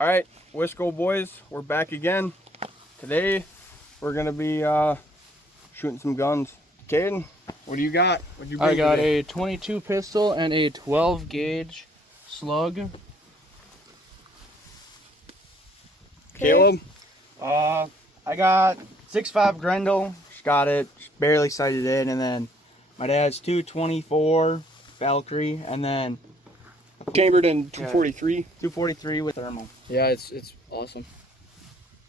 All right, WiscoBoys, we're back again. Today, we're gonna be shooting some guns. Caden, what do you got? What'd you bring I got today? a 22 pistol and a 12 gauge slug. Caleb? I got 6.5 Grendel. Just got it, just barely sighted in, and then my dad's 224 Valkyrie, and then Chambered in 243. 243 with thermal. Yeah, it's awesome.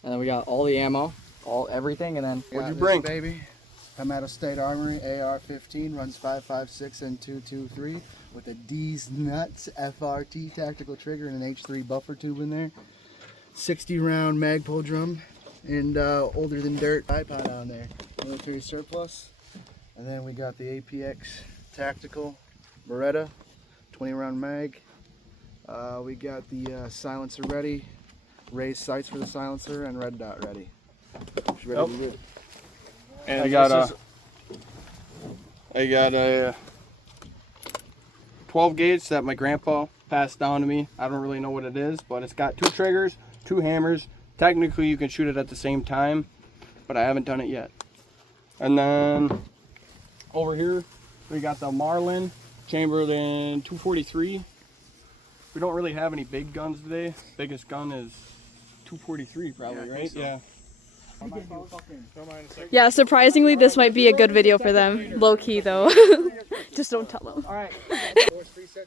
And then we got all the ammo, everything, and then What'd you bring? Baby. I'm at a State Armory AR-15, runs 5.56 and 223 with a D's Nuts FRT tactical trigger and an H3 buffer tube in there. 60 round Magpul drum and older than dirt tripod on there. Military surplus. And then we got the APX tactical Beretta, 20 round mag. We got the silencer ready, raised sights for the silencer, and red dot ready. Just ready to do. And I got a 12 gauge that my grandpa passed down to me. I don't really know what it is, but it's got 2 triggers, 2 hammers. Technically, you can shoot it at the same time, but I haven't done it yet. And then over here, we got the Marlin, chambered in 243. We don't really have any big guns today. Biggest gun is 243 probably, Yeah, I right? think so. Yeah. Yeah, surprisingly, this might be a good video for them. Low key, though. Just don't tell them. All right.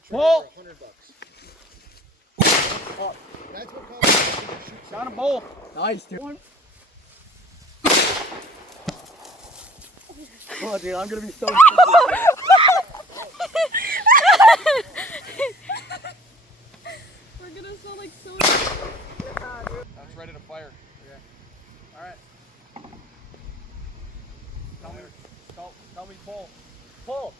Pull! That's what causes me to shoot. Got them both. nice, dude. Oh, dude, I'm gonna be so. We're gonna sound like so. That's ready to fire. Yeah. All right. Tell me pull. Pull.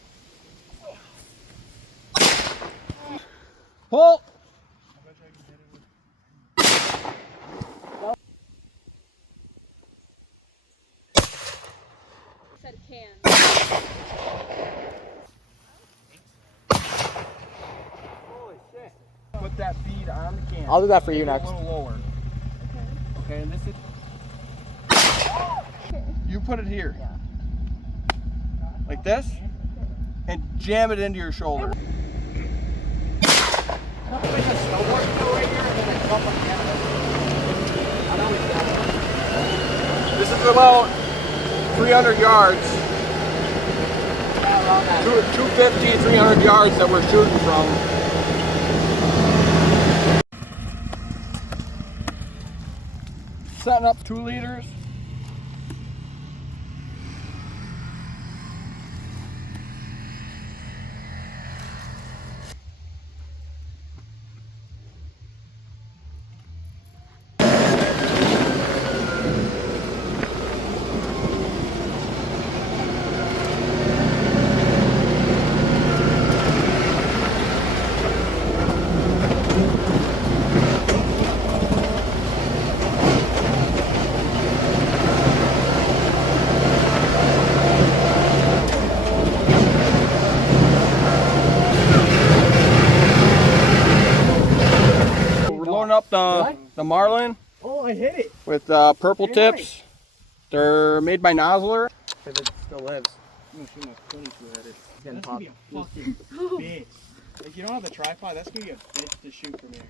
Pull. Said can. Holy shit. Put that bead on the can. I'll do that for you Maybe next. A little lower. Okay, and this is. You put it here. Like this. And jam it into your shoulder. This is about 300 yards. 250, 300 yards that we're shooting from. Setting up 2 liters. Up the Marlin. Oh, I hit it. With purple tips. They're made by Nozzler. If it still lives. I'm gonna shoot my 22 at it. It's gonna That's pop. gonna be a fucking bitch. Like, you don't have the tripod, that's gonna be a bitch to shoot from here.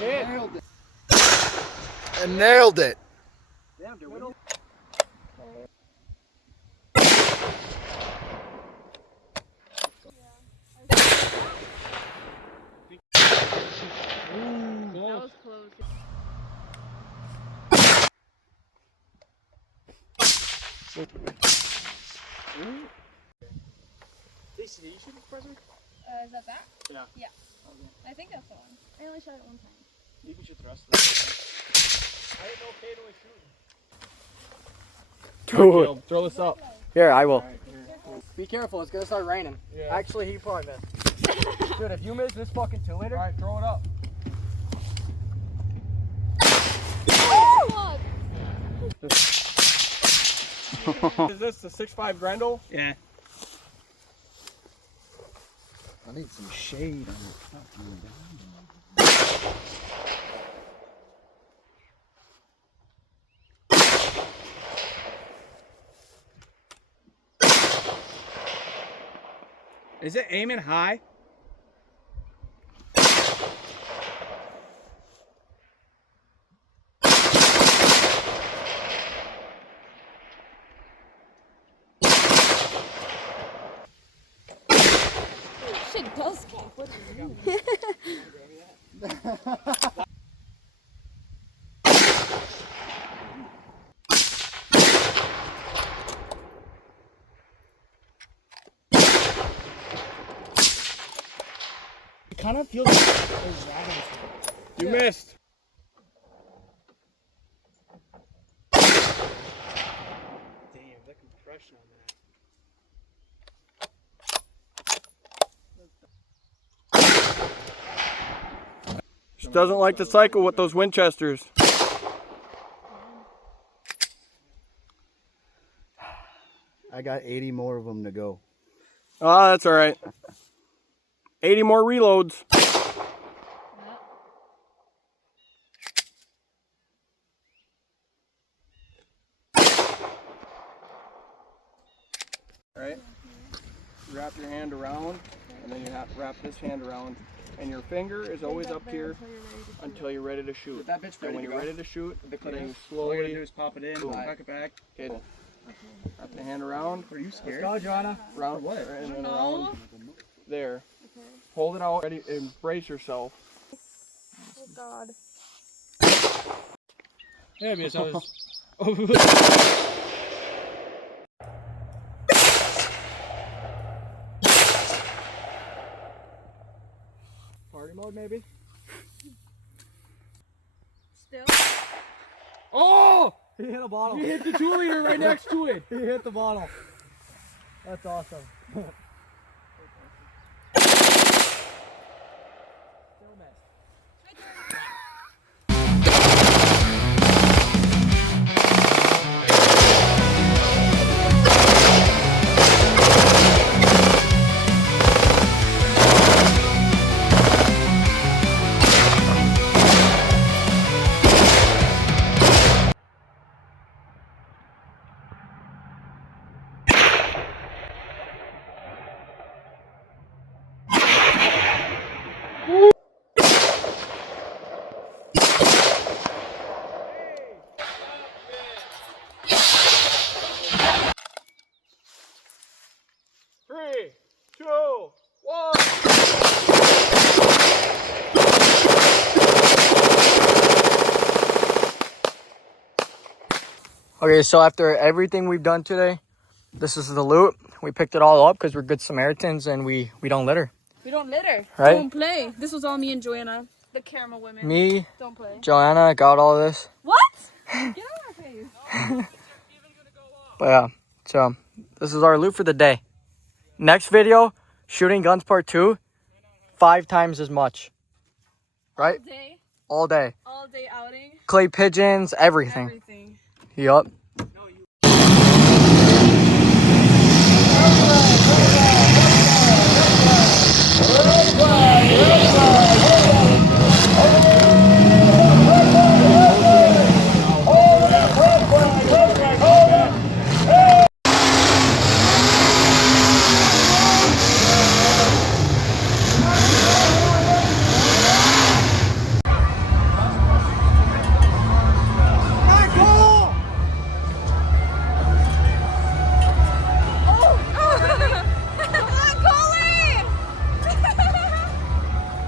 Nailed it. I nailed it. Damn, dude. Ooh, That was close. Did you shoot the present? Is that that? Yeah. Yeah. I think that's the one. I only shot it one time. You can shoot the rest of it. I didn't know Caden was shooting. Dude. Throw this up. Here, I will. Be careful, it's gonna start raining. Yeah. Actually, he probably missed. Dude, if you miss this fucking 2-liter. Alright, throw it up. Oh, Is this the 6.5 Grendel? Yeah. I need some shade on it. Is it aiming high? Shit does count. What do you mean? It kind of feels like there's rabbits. You missed. Damn, the compression on that. She doesn't like to cycle with those Winchesters. I got 80 more of them to go. Ah, that's all right. 80 more reloads. All right. Wrap your hand around, and then you have to wrap this hand around, and your finger is always up here until you're ready to shoot. That bitch And ready when to you're go. ready to shoot, then you All you slowly gotta do is pop it in, Boom. tuck it back. okay, wrap the hand around. Are you scared? Let's go, Joanna. Round what? and then around there. Hold it out. Ready. Embrace yourself. Oh God. Yeah, because I was. Party mode, maybe. Still. Oh! He hit a bottle. You hit the 2-liter right next to it. He hit the bottle. That's awesome. Still missed. Three, two, one. Okay, so after everything we've done today, this is the loot. We picked it all up because we're good Samaritans and we don't litter. We don't litter. Right? Don't play. This was all me and Joanna, the camera women. Me, Don't play. Joanna got all this. What? Get out of my face. But yeah, so this is our loot for the day. Next video, shooting guns part 2, 5 times as much. Right? All day All day. outing. Clay pigeons, everything. Everything. Yup.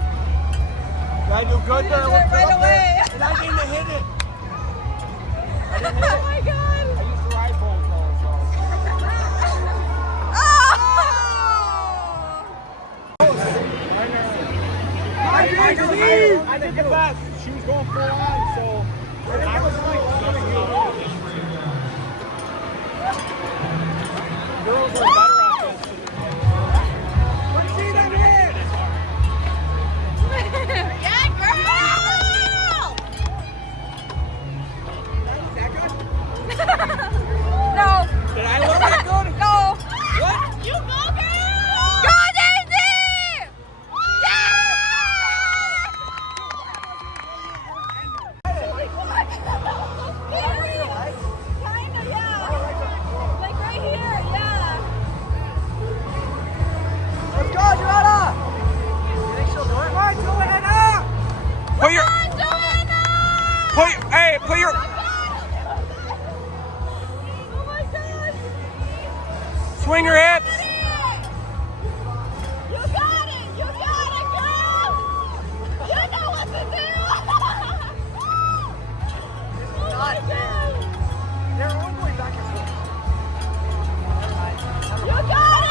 Did I do good there? Look right up away. there, and I didn't hit it. I didn't hit Oh it. my God. I used to ride bulls though, so. I did the best. She was going full on, so I was like, girls are better at this. Let's see them hit. Yeah, girl! No. Swing your hips. You got it! You got it, girl! You know what to do! Oh my God! You got it!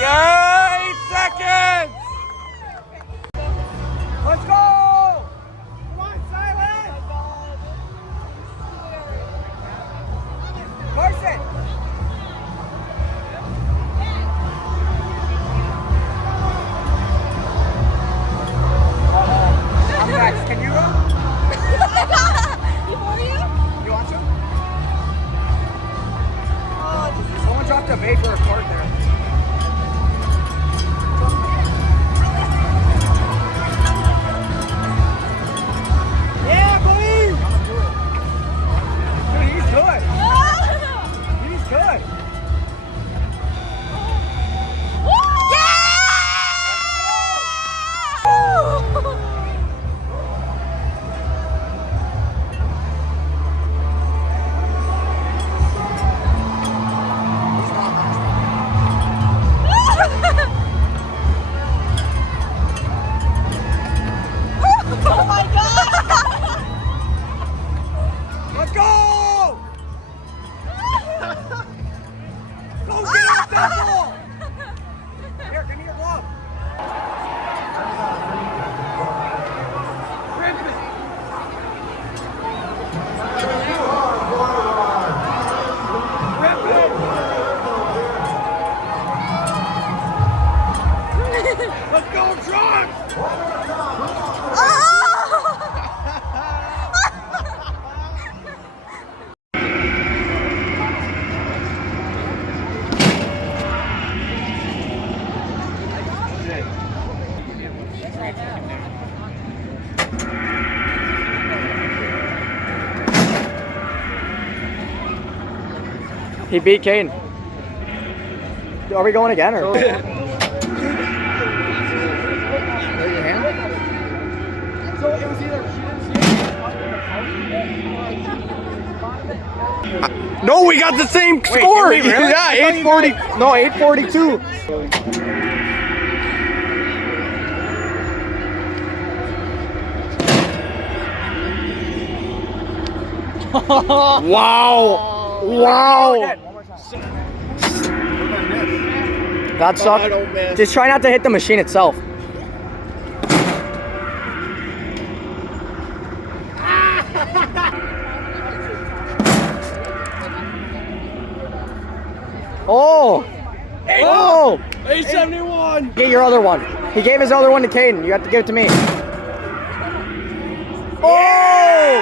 Yeah, 8 seconds. Let's go. Come on, Silent. Carson. I'm next. Can you run? Before you? You want some? Someone dropped a vape or a card there. Yeah, believe! Dude, he's good. He's good. Oh my God! Let's go! Go get off that ball! Here, give me your glove. Rip it. Rip it. Let's go, Trunks! He beat Caden. Are we going again or? No, we got the same score. Really? Yeah, 840. No, 842. Wow. Wow. That sucked. Just try not to hit the machine itself. Oh! Oh! 871. Get your other one. He gave his other one to Caden. You have to give it to me. Oh!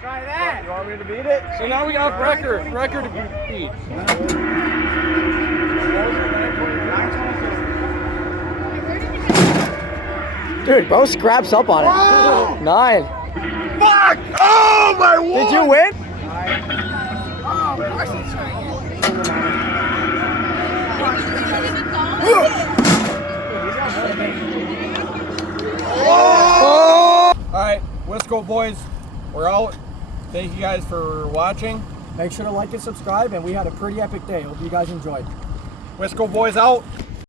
Try that. You want me to beat it? So now we got record to beat. Dude, bro scraps up on it. 9. Fuck! Oh my word! Did you win? All right, WiscoBoys, we're out. Thank you guys for watching. Make sure to like and subscribe, and we had a pretty epic day. Hope you guys enjoyed. WiscoBoys out.